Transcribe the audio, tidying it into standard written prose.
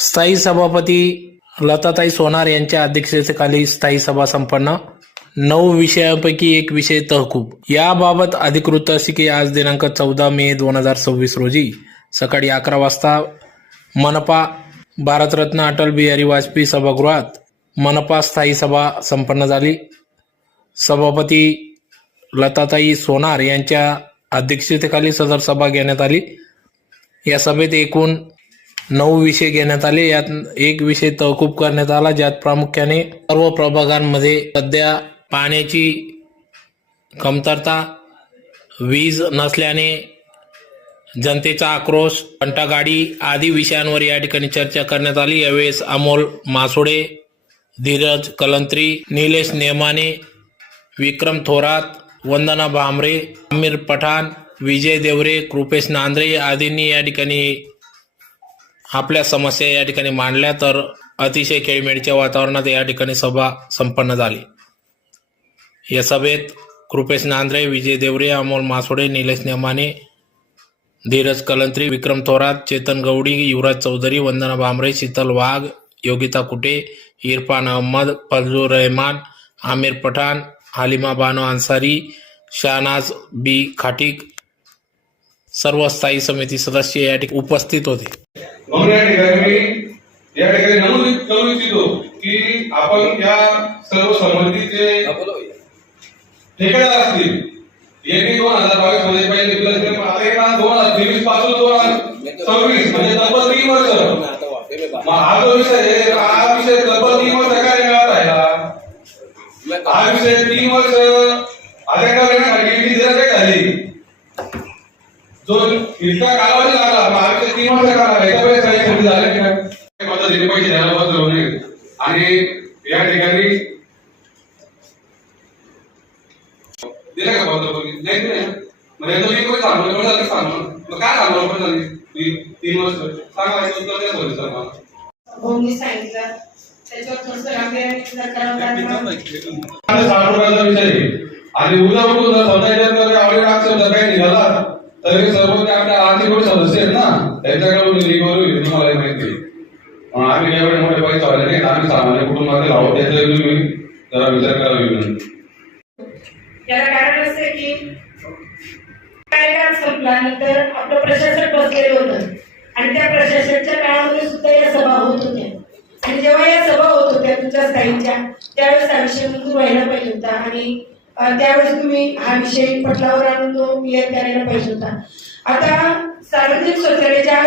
स्थायी सभापती लताताई सोनार यांच्या अध्यक्षतेखाली स्थायी सभा संपन्न। 9 विषयांपैकी एक विषय तहकूब। याबाबत अधिकृत अशी की आज दिनांक 14 मे 2026 रोजी सकाळी 11 वाजता मनपा भारतरत्न अटल बिहारी वाजपेयी सभागृहात मनपा स्थायी सभा संपन्न झाली। सभापती लताताई सोनार यांच्या अध्यक्षतेखाली सदर सभा घेण्यात आली। या सभेत एकूण 9 विषय घेण्यात आले। यात एक विषय तहकूब करण्यात आला, ज्यात प्रामुख्याने सर्व प्रभागांमध्ये सध्या पाण्याची कमतरता, वीज नसल्याने जनतेचा आक्रोश, घंटागाडी आदी विषयांवर या ठिकाणी चर्चा करण्यात आली। यावेळेस अमोल मासोडे, धीरज कलंत्री, निलेश नेमाने, विक्रम थोरात, वंदना भामरे, आमिर पठाण, विजय देवरे, कृपेश नांद्रे आदींनी या ठिकाणी आपल्या समस्या या ठिकाणी मांडल्या। तर अतिशय खेळीमेळीच्या वातावरणात या ठिकाणी सभा संपन्न झाली। या सभेत कृपेश नांद्रे, विजय देवरे, अमोल मासोडे, निलेश नेमाने, धीरज कलंत्री, विक्रम थोरात, चेतन गवडी, युवराज चौधरी, वंदना भामरे, शीतल वाघ, योगिता कुटे, इरफान अहमद, फजलुर रहमान, आमिर पठाण, हालिमा बानो अन्सारी, शहनाज बी खाटिक सर्व स्थायी समिती सदस्य या ठिकाणी उपस्थित होते। या ठिकाणी नमूद करू इच्छितो की आपण या सर्व संबंधीचे ठेकेदार असतील, यांनी 2022 मध्ये पहिले दिले, आता येणार 2023 पासून 2026 म्हणजे तब्बल 3 वर्ष हा जो विषय आहे, हा विषय तब्बल 3 वर्ष काय मिळत आहे हा विषय 3 वर्ष अधिकाऱ्यांसाठी काय झाली, जो इतका कालावधी लागला, हा विषय 3 वर्ष कालावधी एका वेळेस काही कमी झाले की नाही पद्धतीने पैसे द्यायला बसवणे आणि या ठिकाणी दिले का बंद नाही दिले म्हणजे तो मी कोणी सांगतो कोण झाली सांगतो काय सांगतो कोण झाली 3 वर्ष सांगायचं उत्तर द्या सर मला भूमी सांगितलं त्याच्यावर थोडंसं गांभीर्याने विचार करावा विषय आणि उद्या उठून जर समजायचं आवडे टाकचं काही निघाला तर सर्व ते आपल्या आर्थिक सदस्य आहेत ना, त्यांच्याकडून होईल तुम्हाला माहिती। आम्ही एवढे मोठे पैसे वाढले नाही, आम्ही सामान्य कुटुंबातील लावत त्याचा तुम्ही जरा विचार करावा। याला कारण असं आहे की कार्यकाळ संपल्यानंतर आपलं प्रशासन बसलेलं होतं आणि त्या प्रशासनाच्या काळामध्ये सुद्धा या सभा होत होत्या आणि जेव्हा या सभा होत होत्या तुमच्या स्थायीच्या, त्यावेळेस हा विषय मंजूर व्हायला पाहिजे होता आणि त्यावेळेस तुम्ही हा विषय पटलावर आणून तो क्लिअर करायला पाहिजे होता। आता सार्वजनिक शौचालयाच्या